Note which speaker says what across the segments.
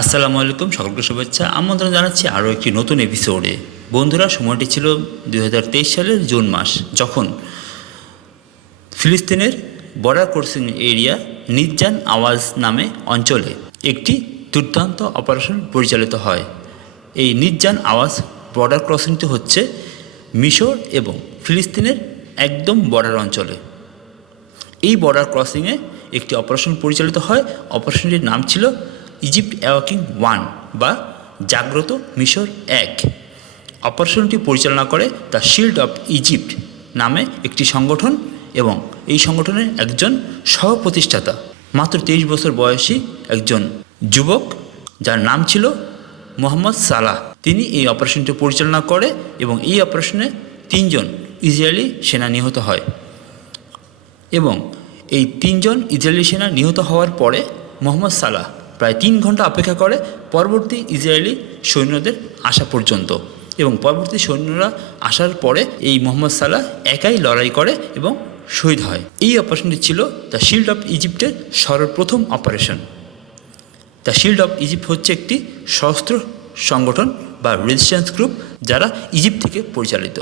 Speaker 1: আসসালামু আলাইকুম, সকলকে শুভেচ্ছা। আমন্ত্রণ জানাচ্ছি আরও একটি নতুন এপিসোডে বন্ধুরা, সময়টি ছিল দু হাজার তেইশ সালের জুন মাস, যখন ফিলিস্তিনের বর্ডার ক্রসিং এরিয়া নির্জান আওয়াজ নামে অঞ্চলে একটি দুর্দান্ত অপারেশন পরিচালিত হয়। এই নির্জান আওয়াজ বর্ডার ক্রসিংটি হচ্ছে মিশর এবং ফিলিস্তিনের একদম বর্ডার অঞ্চলে। এই বর্ডার ক্রসিংয়ে একটি অপারেশন পরিচালিত হয়। অপারেশনটির নাম ছিল ইজিপ্ট অ্যাওয়াকিং ওয়ান বা জাগ্রত মিশর এক অপারেশনটি পরিচালনা করে দ্য শিল্ড অফ ইজিপ্ট নামে একটি সংগঠন এবং এই সংগঠনের একজন সহ প্রতিষ্ঠাতা মাত্র তেইশ বছর বয়সী একজন যুবক, যার নাম ছিল মোহাম্মদ সালাহ। তিনি এই অপারেশনটি পরিচালনা করে এবং এই অপারেশনে তিনজন ইসরায়েলি সেনা নিহত হয়। এবং এই তিনজন ইসরায়েলি সেনা নিহত হওয়ার পরে মোহাম্মদ সালাহ প্রায় তিন ঘণ্টা অপেক্ষা করে পরবর্তী ইসরায়েলি সৈন্যদের আসা পর্যন্ত। এবং পরবর্তী সৈন্যরা আসার পরে এই মোহাম্মদ সালাহ একাই লড়াই করে এবং শহীদ হয়। এই অপারেশনটি ছিল দ্য শিল্ড অফ ইজিপ্টের সর্বপ্রথম operation the shield of Egypt হচ্ছে একটি সশস্ত্র সংগঠন বা রেজিস্ট্যান্স গ্রুপ যারা ইজিপ্ট থেকে পরিচালিত।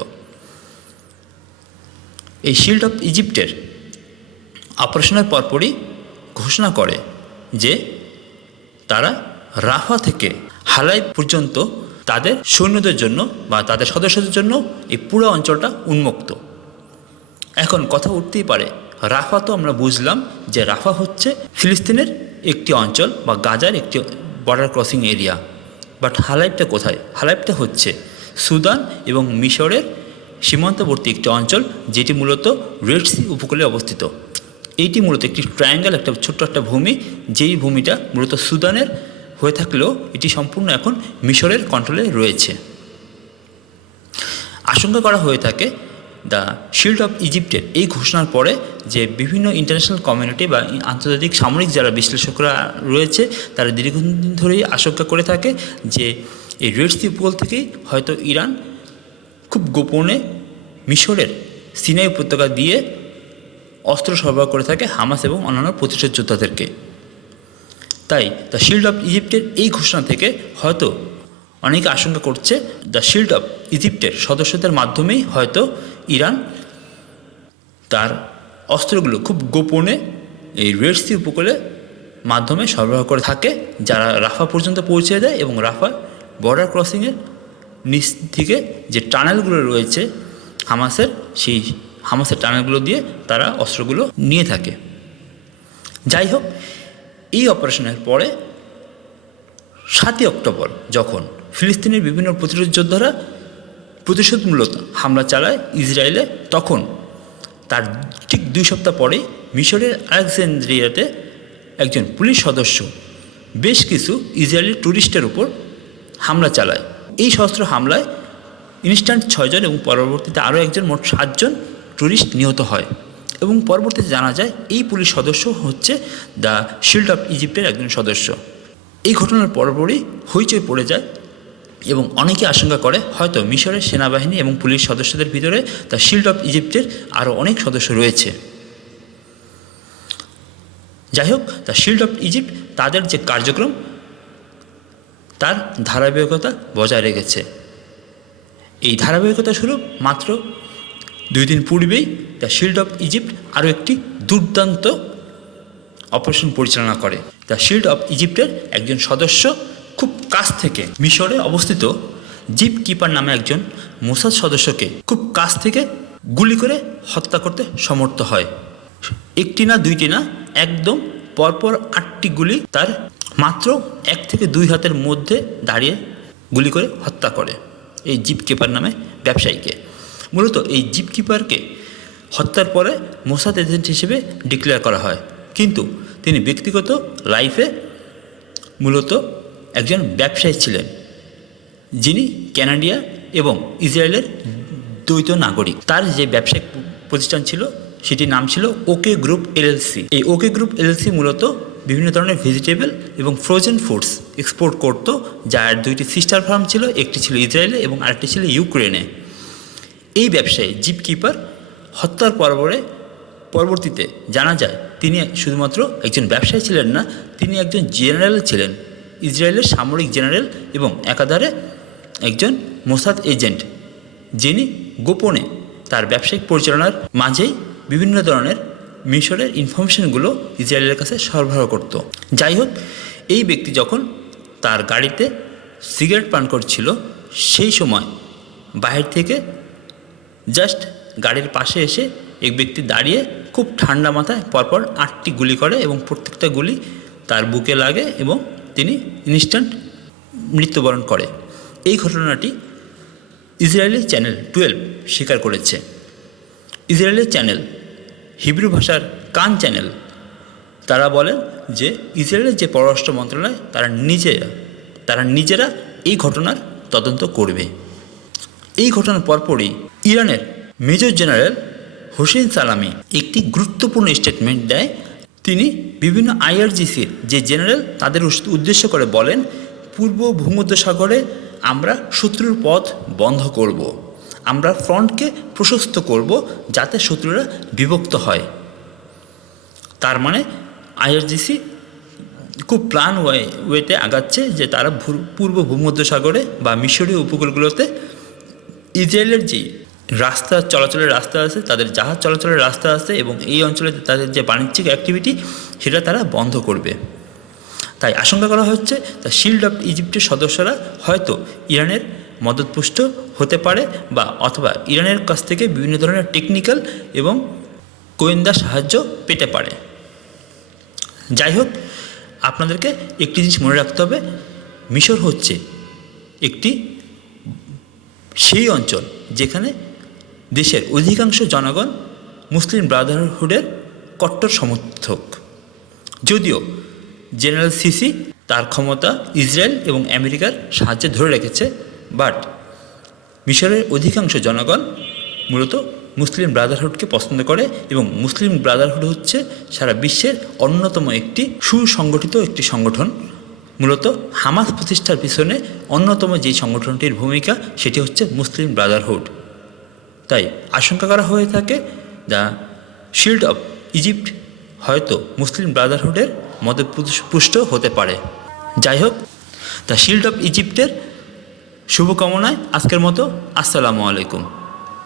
Speaker 1: এই শিল্ড অফ ইজিপ্টের অপারেশনের পরপরই ঘোষণা করে যে তারা রাফা থেকে হালাই পর্যন্ত তাদের সৈন্যদের জন্য বা তাদের সদস্যদের জন্য এই পুরো অঞ্চলটা উন্মুক্ত। এখন কথা উঠতেই পারে, রাফা তো আমরা বুঝলাম যে রাফা হচ্ছে ফিলিস্তিনের একটি অঞ্চল বা গাজার একটি বর্ডার ক্রসিং এরিয়া বাট হালাইবটা কোথায়? হালাইবটা হচ্ছে সুদান এবং মিশরের সীমান্তবর্তী একটি অঞ্চল যেটি মূলত রেড সি উপকূলে অবস্থিত। এইটি মূলত একটি ট্রায়াঙ্গেল একটা ছোট্ট একটা ভূমি, যেই ভূমিটা মূলত সুদানের হয়ে থাকলেও এটি সম্পূর্ণ এখন মিশরের কন্ট্রোলে রয়েছে। আশঙ্কা করা হয়ে থাকে, দ্য শিল্ড অফ ইজিপ্টের এই ঘোষণার পরে যে বিভিন্ন ইন্টারন্যাশনাল কমিউনিটি বা আন্তর্জাতিক সামরিক যারা বিশ্লেষকরা রয়েছে, তারা দীর্ঘদিন ধরেই আশঙ্কা করে থাকে যে এই রেড সি উপকূল থেকেই হয়তো ইরান খুব গোপনে মিশরের সিনাই উপত্যকা দিয়ে অস্ত্র সরবরাহ করে থাকে হামাস এবং অন্যান্য প্রতিশোধ যোদ্ধাদেরকে। তাই দ্য শিল্ড অফ ইজিপ্টের এই ঘোষণা থেকে হয়তো অনেকে আশঙ্কা করছে দ্য শিল্ড অফ ইজিপ্টের সদস্যদের মাধ্যমেই হয়তো ইরান তার অস্ত্রগুলো খুব গোপনে এই রেড সি উপকূলে মাধ্যমে সরবরাহ করে থাকে, যারা রাফা পর্যন্ত পৌঁছে দেয় এবং রাফা বর্ডার ক্রসিংয়ের নিচ থেকে যে টানেলগুলো রয়েছে হামাসের, সেই হামাসের টানেলগুলো দিয়ে তারা অস্ত্রগুলো নিয়ে থাকে। যাই হোক এই অপারেশনের পরে সাতই অক্টোবর যখন ফিলিস্তিনের বিভিন্ন প্রতিরোধ যোদ্ধারা প্রতিশোধমূলক হামলা চালায় ইসরায়েলে, তখন তার ঠিক দুই সপ্তাহ পরে মিশরের আলেকজান্দ্রিয়াতে একজন পুলিশ সদস্য বেশ কিছু ইসরায়েলি ট্যুরিস্টের উপর হামলা চালায়। এই সশস্ত্র হামলায় ইনস্ট্যান্ট ছয়জন এবং পরবর্তীতে আরও একজন, মোট সাতজন ট্যুরিস্ট নিহত হয়। এবং পরবর্তীতে জানা যায়, এই পুলিশ সদস্য হচ্ছে দ্য শিল্ড অফ ইজিপ্টের একজন সদস্য। এই ঘটনার পরপরই হইচই পড়ে যায় এবং অনেকে আশঙ্কা করে, হয়তো মিশরের সেনাবাহিনী এবং পুলিশ সদস্যদের ভিতরে দ্য শিল্ড অফ ইজিপ্টের আরও অনেক সদস্য রয়েছে। যাই হোক, দ্য শিল্ড অফ ইজিপ্ট তাদের যে কার্যক্রম, তার ধারাবাহিকতা বজায় রেখেছে। এই ধারাবাহিকতা শুরু মাত্র দুই দিন পূর্বেই দ্য শিল্ড অফ ইজিপ্ট আরও একটি দুর্দান্ত অপারেশন পরিচালনা করে। দ্য শিল্ড অফ ইজিপ্টের একজন সদস্য খুব কাছ থেকে মিশরে অবস্থিত জিপ কিপার নামে একজন মোসাদ সদস্যকে খুব কাছ থেকে গুলি করে হত্যা করতে সমর্থ হয়। একটি না দুইটি না, একদম পরপর আটটি গুলি তার মাত্র এক থেকে দুই হাতের মধ্যে দাঁড়িয়ে গুলি করে হত্যা করে এই জিপ কিপার নামে ব্যবসায়ীকে। মূলত এই জিপ কিপারকে হত্যার পরে মোসাদ এজেন্ট হিসেবে ডিক্লেয়ার করা হয়। কিন্তু তিনি ব্যক্তিগত লাইফে মূলত একজন ব্যবসায়ী ছিলেন, যিনি ক্যানাডিয়া এবং ইসরায়েলের দ্বৈত নাগরিক। তার যে ব্যবসায়িক প্রতিষ্ঠান ছিল, সেটির নাম ছিল ওকে গ্রুপ এলএলসি। এই ওকে গ্রুপ এলএলসি মূলত বিভিন্ন ধরনের ভেজিটেবল এবং ফ্রোজেন ফুডস এক্সপোর্ট করত, যার দুইটি সিস্টার ফার্ম ছিল, একটি ছিল ইসরায়েলে এবং আরেকটি ছিল ইউক্রেনে। এই ব্যবসায়ী জিপ কিপার হত্যার পরপরে পরবর্তীতে জানা যায়, তিনি শুধুমাত্র একজন ব্যবসায়ী ছিলেন না, তিনি একজন জেনারেল ছিলেন। ইসরায়েলের সামরিক জেনারেল এবং একাধারে একজন মোসাদ এজেন্ট, যিনি গোপনে তার ব্যবসায়িক পরিচালনার মাঝেই বিভিন্ন ধরনের মিশরের ইনফরমেশনগুলো ইসরায়েলের কাছে সরবরাহ করত। যাই হোক, এই ব্যক্তি যখন তার গাড়িতে সিগারেট পান করছিল, সেই সময় বাহির থেকে জাস্ট গাড়ির পাশে এসে এক ব্যক্তি দাঁড়িয়ে খুব ঠান্ডা মাথায় পরপর আটটি গুলি করে এবং প্রত্যেকটা গুলি তার বুকে লাগে এবং তিনি ইনস্ট্যান্ট মৃত্যুবরণ করে। এই ঘটনাটি ইসরায়েলি চ্যানেল টুয়েলভ স্বীকার করেছে। ইসরায়েলের চ্যানেল, হিব্রু ভাষার কান চ্যানেল, তারা বলেন যে ইসরায়েলের যে পররাষ্ট্র মন্ত্রণালয়, তারা নিজেরা তারা নিজেরা এই ঘটনার তদন্ত করবে। এই ঘটনার পরপরই ইরানের মেজর জেনারেল হোসেন সালামি একটি গুরুত্বপূর্ণ স্টেটমেন্ট দেয় তিনি বিভিন্ন আইআরজিসির যে জেনারেল তাদের উদ্দেশ্য করে বলেন, পূর্ব ভূমধ্যসাগরে আমরা শত্রুর পথ বন্ধ করব। আমরা ফ্রন্টকে প্রশস্ত করব যাতে শত্রুরা বিভক্ত হয় তার মানে আইআরজিসি খুব প্ল্যান ওয়ে ওয়েতে আগাচ্ছে যে তারা পূর্ব ভূমধ্যসাগরে বা মিশরীয় উপকূলগুলোতে ইসরায়েলের যে রাস্তা, চলাচলের রাস্তা আছে, তাদের জাহাজ চলাচলের রাস্তা আছে এবং এই অঞ্চলে তাদের যে বাণিজ্যিক অ্যাক্টিভিটি সেটা তারা বন্ধ করবে। তাই আশঙ্কা করা হচ্ছে তা শিল্ড অফ ইজিপ্টের সদস্যরা হয়তো ইরানের মদতপুষ্ট হতে পারে বা অথবা ইরানের কাছ থেকে বিভিন্ন ধরনের টেকনিক্যাল এবং গোয়েন্দা সাহায্য পেতে পারে। যাই হোক, আপনাদেরকে একটি জিনিস মনে রাখতে হবে, মিশর হচ্ছে একটি সেই অঞ্চল যেখানে দেশের অধিকাংশ জনগণ মুসলিম ব্রাদারহুডের কট্টর সমর্থক। যদিও জেনারেল সিসি তার ক্ষমতা ইসরায়েল এবং আমেরিকার সাহায্যে ধরে রেখেছে, বাট মিশরের অধিকাংশ জনগণ মূলত মুসলিম ব্রাদারহুডকে পছন্দ করে এবং মুসলিম ব্রাদারহুড হচ্ছে সারা বিশ্বের অন্যতম একটি সুসংগঠিত একটি সংগঠন। মূলত হামাস প্রতিষ্ঠার পিছনে অন্যতম যেই সংগঠনটির ভূমিকা, সেটি হচ্ছে মুসলিম ব্রাদারহুড। তাই আশঙ্কা করা হয়ে থাকে দ্য শিল্ড অফ ইজিপ্ট হয়তো মুসলিম ব্রাদারহুডের মধ্যে পুষ্ট হতে পারে। যাই হোক, দ্য শিল্ড অফ ইজিপ্টের শুভকামনায় আজকের মতো আসসালামু আলাইকুম।